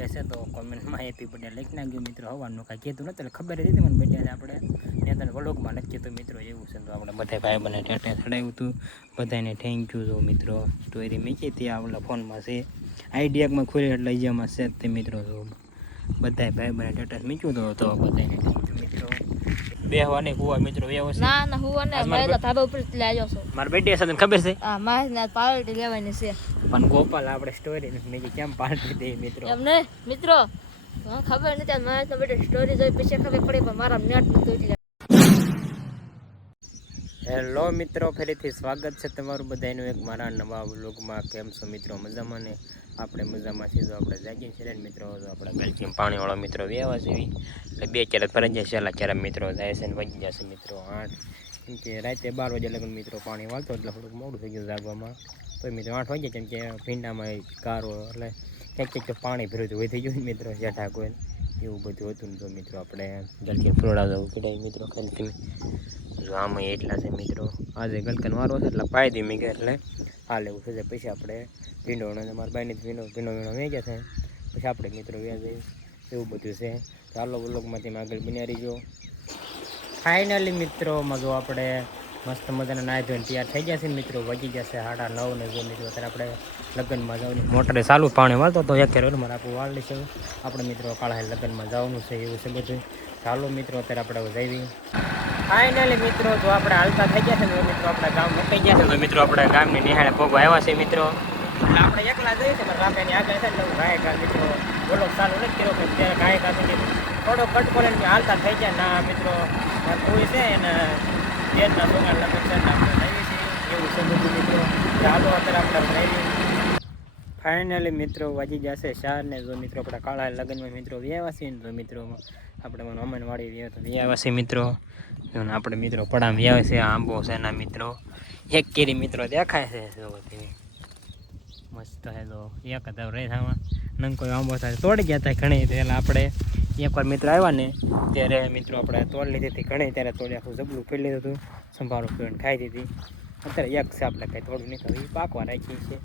Birthday હશે તો કોમેન્ટમાં હેપી બર્થડે લખી નાખજો મિત્રો. હવાનું કાંઈ કહેતું નહોતું એટલે ખબર હતી મને બર્થડે આપણે ત્યાં તને વ્લોગમાં નથી કહેતું મિત્રો. એવું છે તો આપણે બધા ભાઈ બને ટેટે ચડાવ્યું હતું. બધાને થેન્ક યુ જો મિત્રો. સ્ટોરી મૂકી હતી આપણા ફોનમાં છે આઈડિયામાં ખુલે એટલે અહીંયામાં છે તે મિત્રો. જો બધા ભાઈ બને ટેટસ મૂક્યું તો બધાને થેન્ક યુ મિત્રો. બેહવાની હુવા મિત્રો વ્યવસ્થિત ના ના હું ને મારા ધાબા ઉપર જ લાવ્યો છું. મારા બર્થડે છે તને ખબર છે? હા મારે પાર્ટી લેવાની છે. પણ ગોપાલ આપણે સ્ટોરી મેં કેમ પાર્ટી દે મિત્રો. એમને મિત્રો ખબર નથી મારે તો બેટા સ્ટોરી જોઈ પછી ખબર પડી પણ મારા નેટ નતું એટલે. હેલો મિત્રો, ફરીથી સ્વાગત છે તમારું બધાનું એક મારા નવા વ્લોગમાં. કેમ છો મિત્રો? મજામાં ને? આપણે મજામાં છીએ. જો આપણે જાગીએ છીએ ને મિત્રો, તો આપણે ગલચીમાં પાણીવાળો મિત્રો વ્યવા જેવી એટલે 2 ક્યારેક ફરજ જાય છેલ્લા ક્યારેક મિત્રો જાય છે ને વજી જશે મિત્રો 8. કેમ કે રાતે 12 વાગે લગન મિત્રો પાણી વાળતો એટલે થોડુંક મોડું થઈ ગયું જાગવામાં. તો મિત્રો 8 વાગે કેમ કે ભીંડામાં કારો એટલે ક્યાંક પાણી ભર્યું હોય થઈ ગયું મિત્રો જેઠા કોઈ એવું બધું હતું ને. તો મિત્રો આપણે ગલકી ફ્લોડા જવું કીધા મિત્રો ખાલી જો આમાં એટલા છે મિત્રો. આજે ગલકન વારો છે એટલે પાઈ દી મેં એટલે હાલ એવું થશે. પછી આપણે ભીંડો મારા બાઈને ભીંડો વે ગયા છે પછી આપણે મિત્રો વ્યા જઈએ એવું બધું છે. ચાલો વ્લોગમાંથી આગળ બન્યા રહીજો. ફાઇનલી મિત્રો માં જો આપણે મસ્ત મજાના નાહી ધોઈને તૈયાર થઈ ગયા છે મિત્રો. વજી જશે 9:30 ને. જો મિત્રો અત્યારે આપણે લગ્નમાં જવાની મોટરે ચાલુ પાણી વાળતો તો એક કેરો મારે આપણું વાળ છે. આપણે મિત્રો કાળા લગ્નમાં જવાનું છે એવું છે બધું. ચાલો મિત્રો અત્યારે આપણે જઈએ. ફાઇનલી મિત્રો જો આપણે હાલતા થઈ ગયા છે ને મિત્રો આપણે ગામ મુકાઈ ગયા છે. તો મિત્રો આપણે ગામની નિહાળે ભોગવા આવ્યા છે મિત્રો. એટલે આપણે એકલા જઈએ છીએ પણ રાપેની આગળ છે ને ગાયકા મિત્રો બોલો ચાલુ નથી કર્યો કે ત્યારે ગાયકા થઈ થોડો કટકો લઈને હાલતા થઈ ગયા ના મિત્રો. કોઈ છે ને તેરના સોગા લગ્ન છે આપણે જઈએ છીએ એવું છે બધું મિત્રો. ચાલો અત્યારે આપણે જઈએ. ફાઇનલી મિત્રો વાજી જશે 4 ને. જો મિત્રો આપણા કાળા લગ્નમાં મિત્રો વ્યાવા છે ને તો મિત્રો આપણે મને અમનવાડી વ્યાવા છે મિત્રો. આપણે મિત્રો પડામ વ્યાવે છે આંબો છે ના મિત્રો. એક કેરી મિત્રો દેખાય છે જો મસ્ત હે. તો એક હતા રહી થામાં નંગ કોઈ આંબો થાય તોડી ગયા હતા ઘણી. પહેલાં આપણે એકવાર મિત્રો આવ્યા ને ત્યારે મિત્રો આપણે તોડ લીધી હતી ઘણી. ત્યારે તોડી આખું જબલું ફેરી લીધું હતું. સંભાળો ફેરીને ખાઈ દીધી. અત્યારે એક છે આપણે કંઈ તોડવું નહીં થયું પાકવા રાખીએ છીએ.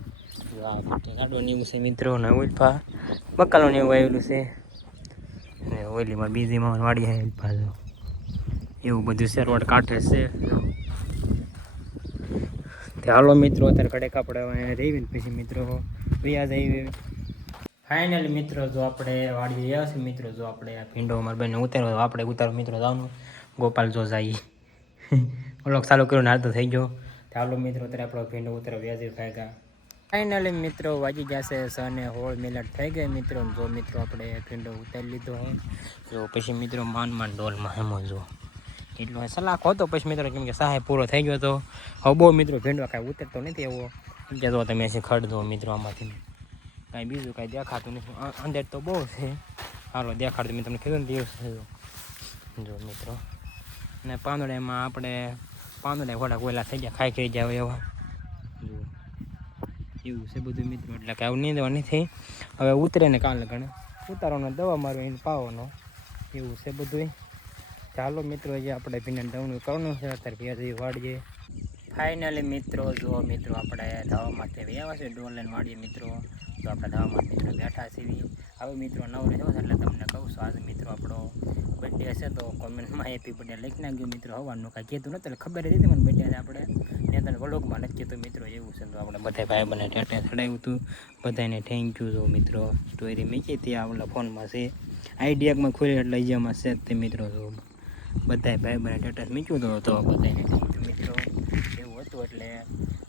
ગાડોને એવું છે મિત્રો ને ઉલ્ફા બકાલોને એવું આવેલું છે ને ઓઈલીમાં બીજીમાં વાડી આવે પાછું એવું બધું છે. રોડ કાંઠે છે. હાલો મિત્રો અત્યારે કડેક આપણે રહીએ ને પછી મિત્રો વ્યાજ આવી. ફાઇનલી મિત્રો જો આપણે વાડી આવ્યા છે મિત્રો. જો આપણે આ ભીંડો અમારા બેને ઉતાર્યો આપણે ઉતારો મિત્રો જવાનું ગોપાલ જો જાય ઓલો ચાલુ કર્યો ને હાલ તો થઈ ગયો. હાલો મિત્રો અત્યારે આપણો ભીંડો ઉતારો વ્યાજે ખાયગા. ફાઇનલી મિત્રો વાજી જશે 6:16 મિનિટ થઈ ગઈ મિત્રો. જો મિત્રો આપણે ભીંડો ઉતારી લીધો હોય જો પછી મિત્રો માન ડોલમાં હેમો જો એટલો સલાહ હતો પછી મિત્રો કેમ કે સહાય પૂરો થઈ ગયો તો હવે બહુ મિત્રો ભીંડો કાંઈ ઉતરતો નથી એવો. કે જો તમે એસી ખડ દો મિત્રો આમાંથી કાંઈ બીજું કાંઈ દેખાતું નથી. અંદર તો બહુ છે. હાલો દેખાડતું મેં તમને કીધું ને દિવસ જો મિત્રો. ને પાંદડામાં આપણે પાંદડા ઘોડા કોયલા થઈ ગયા ખાઈ ખાઈ જાય એવા જો એવું છે બધું મિત્રો. એટલે કે આવું નીંદવા નથી હવે ઉતરે ને કાલે ગણે ઉતારવાનો દવા મારવા એને પાવાનો એવું છે બધું. ચાલો મિત્રો જે આપણે ભીંડા દવનું કરવાનું છે અત્યારે ભેજ વાળીએ. ફાઇનલી મિત્રો જો મિત્રો આપણે ધાવામાં આવ્યા છે ડોલ લઈને વાળીએ મિત્રો. તો આપણે ધાવામાં મિત્રો બેઠા છીએ. હવે મિત્રો નવરે જવો એટલે તમને કહું છું આજે મિત્રો આપણો બર્થડે હશે તો કોમેન્ટમાં હેપી બર્થડે લખી નાખજો મિત્રો. હવાનું કાંઈ કહેતું નહોતું એટલે ખબર હતી મને બર્થડે છે આપણે ત્યાં તને વ્લોગમાં નથી કહેતું મિત્રો. એવું છે તો આપણે બધા ભાઈ બને ટેટે ચડાવ્યું હતું. બધાને થેન્ક યુ જો મિત્રો. સ્ટોરી મૂકી હતી આપણા ફોનમાં છે આઈડિયામાં ખુલે એટલે અહીંયામાં છે તે મિત્રો. જો બધા ભાઈ બને ટેટસ મૂક્યું તો બધાને થેન્ક યુ મિત્રો. એવું હતું એટલે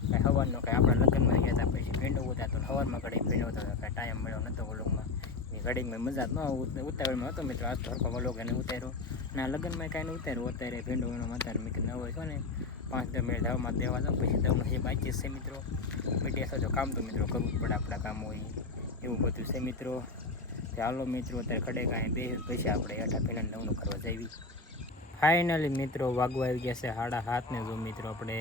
કાંઈ સવારનો કાંઈ આપણા લગ્નમાં ગયા હતા પછી ભીંડો ઉતારતો સવારમાં ઘડી ભીંડો ઉતારતો કાંઈ ટાઈમ મળ્યો નહોતો વ્લોગમાં. એ ઘડીમાં મજા ન ઉતાવળમાં હતો મિત્રો. આજ તો હરકો વ્લોગ એને ઉતાર્યો ના લગ્નમાં કાંઈ ન ઉતાર્યું. અત્યારે ભીંડો એનો અત્યારે મેં કીધું હોય છો ને 5-10 મિનિટ ધાવમાં દેવા જાઉં પછી દવનો જે બાકી છે મિત્રો બર્થડે હશે તો કામ તો મિત્રો કરવું જ પડે આપણા કામ હોય એવું બધું છે મિત્રો. ચાલો મિત્રો અત્યારે ખડે કાંઈ બે પછી આપણે હેઠા પહેલાં દવનું કરવા જઈએ. ફાઇનલી મિત્રો વાગવા આવી ગયા છે 7:30 ને. જો મિત્રો આપણે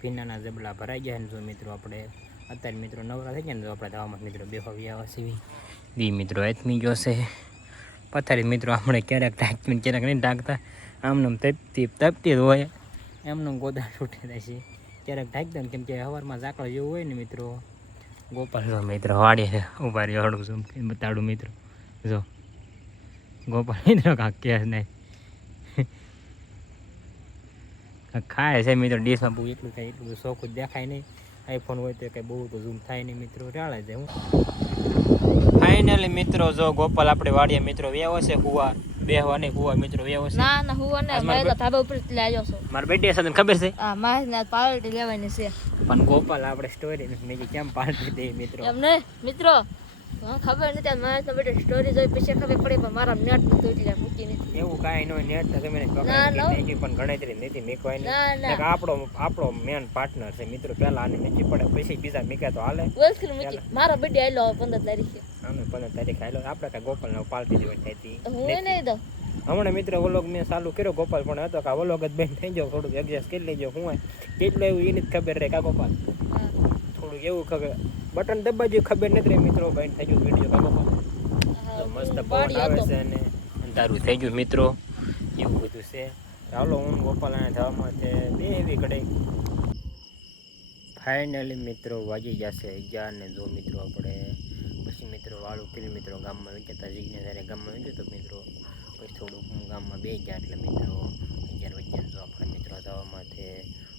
ભીંડાના જબલા ભરાઈ ગયા ને. જો મિત્રો આપણે અત્યારે મિત્રો નવરા થઈ ગયા ને. જો આપણે ધાવામાં મિત્રો બેહવી આવ્યા છીએ દી મિત્રો એથમી ગયો છે પથારી મિત્રો. આપણે ક્યારેક ઢાંકીને ક્યારેક નહીં ઢાંકતા આમને તપતી જ હોય એમને ગોદા છૂટી જાય છે. ક્યારેક ઢાંકી દઉં કેમ કે સવારમાં ઝાકળ જેવું હોય ને મિત્રો. ગોપાલ મિત્રો વાડીએ ઊભા રહ્યો હળું છું બતાડું મિત્રો. જો ગોપાલ મિત્રો કાંક કે નહીં ખાય છે મિત્રો ડીશમાં બહુ એટલું થાય એટલું બધું શોખ જ દેખાય નહીં આઈફોન હોય તો કંઈ બહુ તો ઝૂમ થાય નહીં મિત્રો ટાળે છે હું ફાઇનલી મિત્રો જો ગોપાલ આપણે વાડીએ મિત્રો વ્યાવો છે હુવા બેહવા નહીં હુવા મિત્રો વ્યાવો છે ના ના હું ને મેં તો ધાબા ઉપર જ લાવ્યો છું મારા બેટી છે તને ખબર છે આ મારે ના પાર્ટી લેવાની છે પણ ગોપાલ આપણે સ્ટોરી મેં કીધું કેમ પાર્ટી દે મિત્રો એમ નહીં મિત્રો ખબર નથી મારે તો બેટા સ્ટોરી જોઈ પછી ખબર પડી પણ મારા નેટ નથી એટલે મૂકી નથી એવું કાંઈ ન નેટ તો તમે ના, ના. પણ ગણતરી નથી મેકવાય ના, ના. નહીં આપણો મેન પાર્ટનર છે મિત્રો પહેલા આને મેચી પડે પછી બીજા મેકા તો હાલે બોલથી મૂકી મારો બર્થડે આયલો 15 તારીખે અમે 15 તારીખ આવેલો આપણે કાંઈ ગોપાલને પાર્ટી દેવાની થઈ હતી હું એ નહીં દઉં હમણાં મિત્રો વ્લોગ મેં ચાલુ કર્યો ગોપાલ પણ હતો કે વ્લોગ જ બેન થઈ જાવ થોડુંક એડજસ્ટ કરી લેજો હું કેટલું એવું એની જ ખબર રહે કા ગોપાલ હા થોડુંક એવું ખબર બટન દબાજી ખબર નથી રહી મિત્રો બેન થઈ ગયું વિડીયો કા ગોપાલ તો મસ્ત પવન આવે છે અને અંધારું થઈ ગયું મિત્રો એવું બધું છે ચાલો હું ગોપાલ અહીંયા જવામાં છે બે એવી કડાઈ ફાઇનલી મિત્રો વાગી જશે 11 ને જો મિત્રો આપણે પછી મિત્રો વાળું કરી મિત્રો ગામમાં વિચારતા જઈને જ્યારે ગામમાં વિચાર તો મિત્રો પછી થોડુંક હું ગામમાં બે ગયા એટલે મિત્રો 11 વાગ્યા જો આપણે મિત્રો જવામાં છે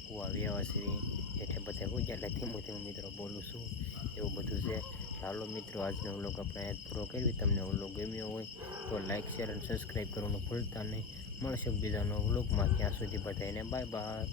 હુવા વ્યવસ્થિત એટલે બધા હું એટલે ધીમું ધીમું મિત્રો બોલું છું એવું બધું છે ચાલો મિત્રો આજનો વ્લોગ આપણે યાદ પૂરો કરવી તમને વ્લોગ ગમ્યો હોય તો લાઇક શેર અને સબસ્ક્રાઈબ કરવાનું ભૂલતા નહીં મળશે બીજાનો વ્લોગમાં ત્યાં સુધી બધાને બાય બાય